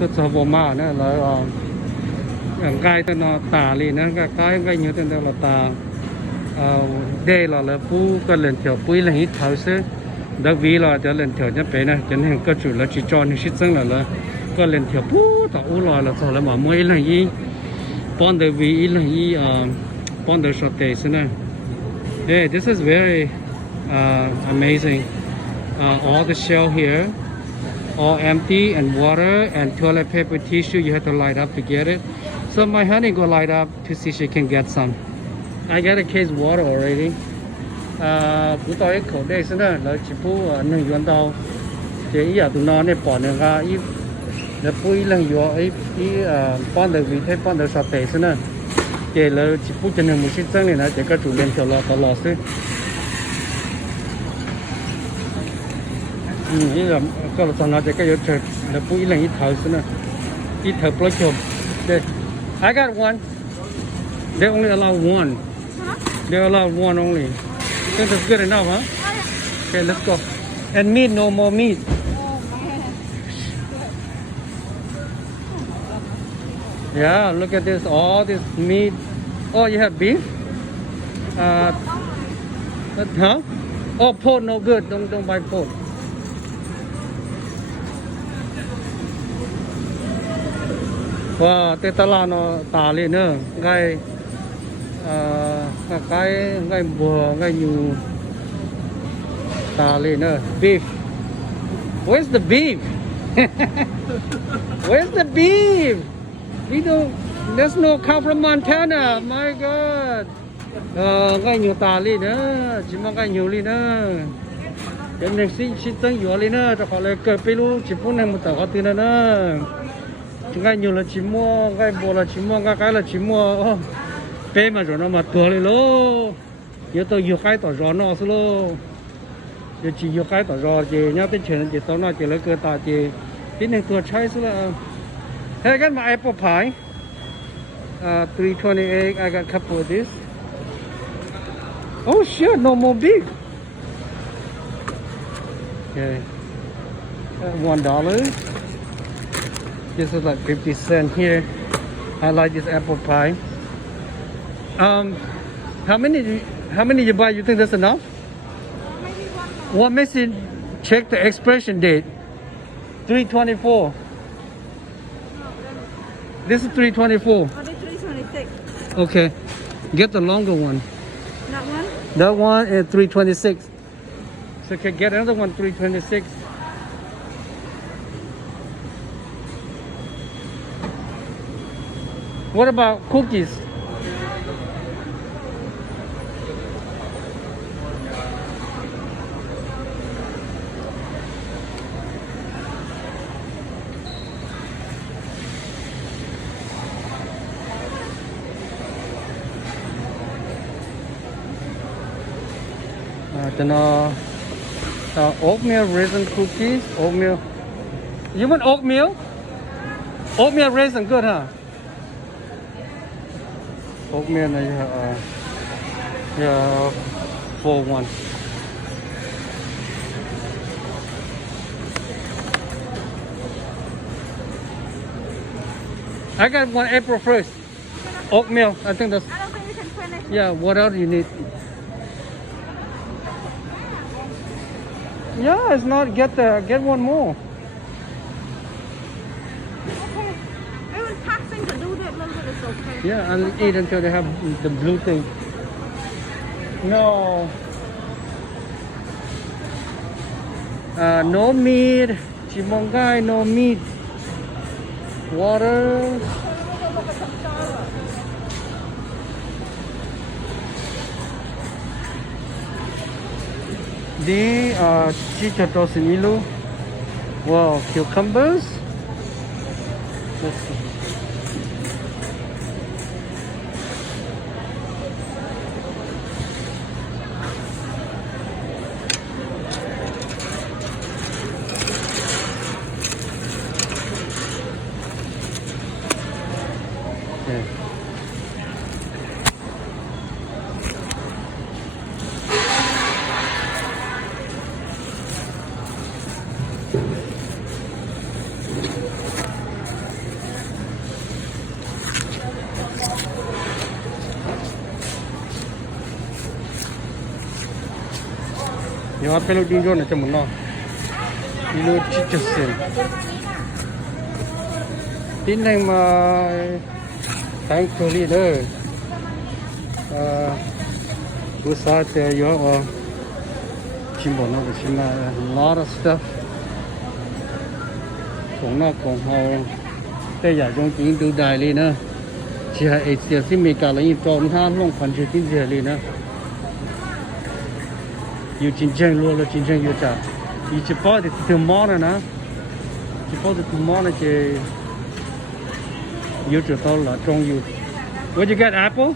tôi cho vô mà nữa là gai tôi nó tả liền nó cái như thế nào là tả đây là pu cái lần theo pu là hít thở sữa đặc vì là cho lần theo cho bé này cho nên cái chủ là chỉ cho nên sĩ dân là cái lần theo pu tao u là sao là mà mới là gì bọn đời vì là gì bọn đời sọt tệ xí này yeah this is very amazing all the shell here all empty and water and toilet paper tissue you have to light up to get it so my honey go light up to see she can get some I got a case water already bố tôi khẩu đây xí này là chỉ bố nâng yuan đâu chỉ ý tụi nó này bỏ nâng ra ý là bố ý lần yuan ý bọn đời vì thế bọn đời sọt tệ xí này chỉ là chỉ bố cho nên một chút chân này là chỉ có chủ liên theo lọ tao lọ xí ý là có là nó chỉ có yếu trời là bố ý lần ý thở xí này ý thở bó chồm đây I got one they only allow one they allow one only I think that's good enough, huh? Okay, let's go. And meat, no more meat. Yeah, look at this, all this meat. Oh, you have beef? Huh? Oh, pork no good. Don't buy pork. Wow, cái tala nó tả lên nữa, gai gai bùa gai nhu tả lên nữa. Beef. Where's the beef? Where's the beef? We don't. There's no cow from Montana. My God. Gai nhu tả lên nữa, chỉ mong gai nhu lên nữa. Cái này xin tăng yếu lên nữa, cho họ lại cởi pe lu, chỉ phun này một tờ có tiền nữa. Chúng gai nhu là chỉ mua, gai bùa là chỉ mua, cái là chỉ mua. Bé mà rồi nó mà tua lên lô, giờ tôi yêu cái tỏ gió nó xí lô, giờ chỉ yêu cái tỏ gió chỉ nhớ tới chuyện chỉ tao nói chỉ lấy cơ ta chỉ tính nên tua cháy xí là. Hey, I got my apple pie, 328. I got a couple of this. Oh shit, no more beef. Okay, $1. This is like 50 cents here. I like this apple pie. How many you buy? You think that's enough? Maybe one more. What makes it check the expiration date? 324. This is 324. Oh, the 326. Okay, get the longer one. That one? That one is 326. So can get another one 326. What about cookies? Oatmeal raisin cookies. Oatmeal. You want oatmeal? Oatmeal raisin good, huh? Oatmeal này for one. I got one April 1st. Oatmeal. I think that's. I don't think you can finish. Yeah. What else you need? Yeah, it's not get one more. Okay. Even passing to do that little bit is okay. Yeah, and eat until they have the blue thing. No. No meat. Chimongai, no meat. Water. The chichato similu. Wow, cucumbers. Let's see. Okay. giờ phải lo đi vô này cho mình lo đi lo chỉ cho xem tin này mà tháng cuối đi đó bữa sau thì giờ chim bồ nó chim là lot of stuff cũng nó còn hầu cái giải trong tiếng từ đài đi nữa chỉ là ít tiền xin mình cả lấy trộm than long phần chỉ tin gì đi nữa yêu chiến tranh luôn là chiến tranh yêu trả yêu chỉ bỏ thì từ mỏ này nè chỉ bỏ thì từ mỏ này chỉ yêu chỉ tao là trong yêu Where'd you get apple?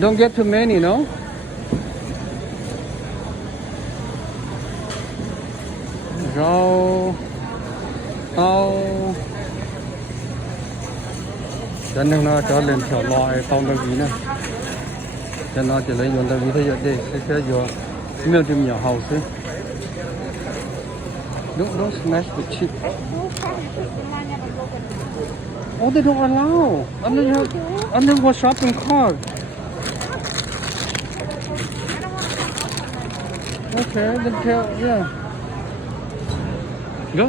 Don't get too many, no? Rau, tao, cho nên nó cho lên chợ loại tao đâu gì nữa, cho nó chỉ lấy dùng đâu gì thôi vậy đi, sẽ vô miêu tìm nhỏ hậu xí. Don't smash the chip. Oh, they don't allow. Under what shopping cart? Okay, then tell, yeah. Go.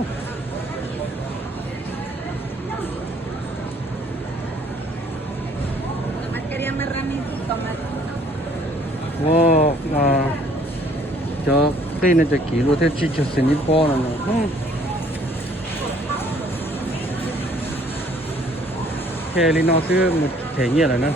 Wow, cho cái này cho kỹ luôn thế chỉ cho xin đi po này nè. Cái này nó sẽ một thể nhẹ là nữa.